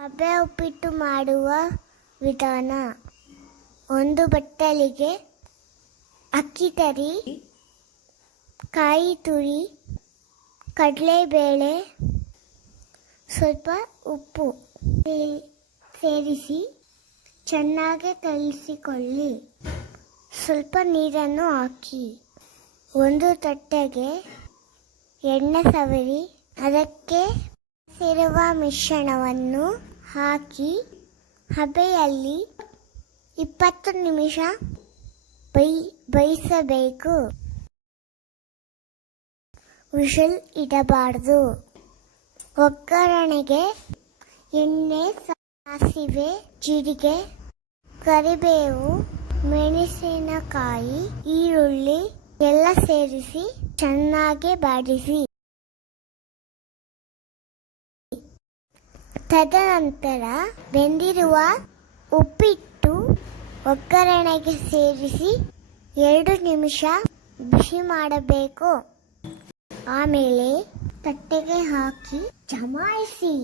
ಹಬೆ ಉಪ್ಪಿಟ್ಟು ಮಾಡುವ ವಿಧಾನ. ಒಂದು ಬಟ್ಟಲಿಗೆ ಅಕ್ಕಿ ತರಿ, ಕಾಯಿ ತುರಿ, ಕಡಲೆಬೇಳೆ, ಸ್ವಲ್ಪ ಉಪ್ಪು ಸೇರಿಸಿ ಚೆನ್ನಾಗಿ ಕಲಿಸಿಕೊಳ್ಳಿ. ಸ್ವಲ್ಪ ನೀರನ್ನು ಹಾಕಿ. ಒಂದು ತಟ್ಟೆಗೆ ಎಣ್ಣೆ ಸವರಿ. ಅದಕ್ಕೆ ಸೇರುವ ಮಿಶ್ರಣವನ್ನು ಹಾಕಿ ಹಬೆಯಲ್ಲಿ ಇಪ್ಪತ್ತು ನಿಮಿಷ ಬೈ ಬೇಯಿಸಬೇಕು ವಿಷಲ್ ಇಡಬಾರ್ದು. ಒಗ್ಗರಣೆಗೆ ಎಣ್ಣೆ, ಸಾಸಿವೆ, ಜೀರಿಗೆ, ಕರಿಬೇವು, ಮೆಣಸಿನಕಾಯಿ, ಈರುಳ್ಳಿ ಎಲ್ಲ ಸೇರಿಸಿ ಚೆನ್ನಾಗಿ ಬಾಡಿಸಿ. ತದನಂತರ ಬೆಂದಿರುವ ಉಪ್ಪಿಟ್ಟು ಒಗ್ಗರಣೆಗೆ ಸೇರಿಸಿ ಎರಡು ನಿಮಿಷ ಬಿಸಿ ಮಾಡಬೇಕು. ಆಮೇಲೆ ತಟ್ಟೆಗೆ ಹಾಕಿ ಜಮಾಯಿಸಿ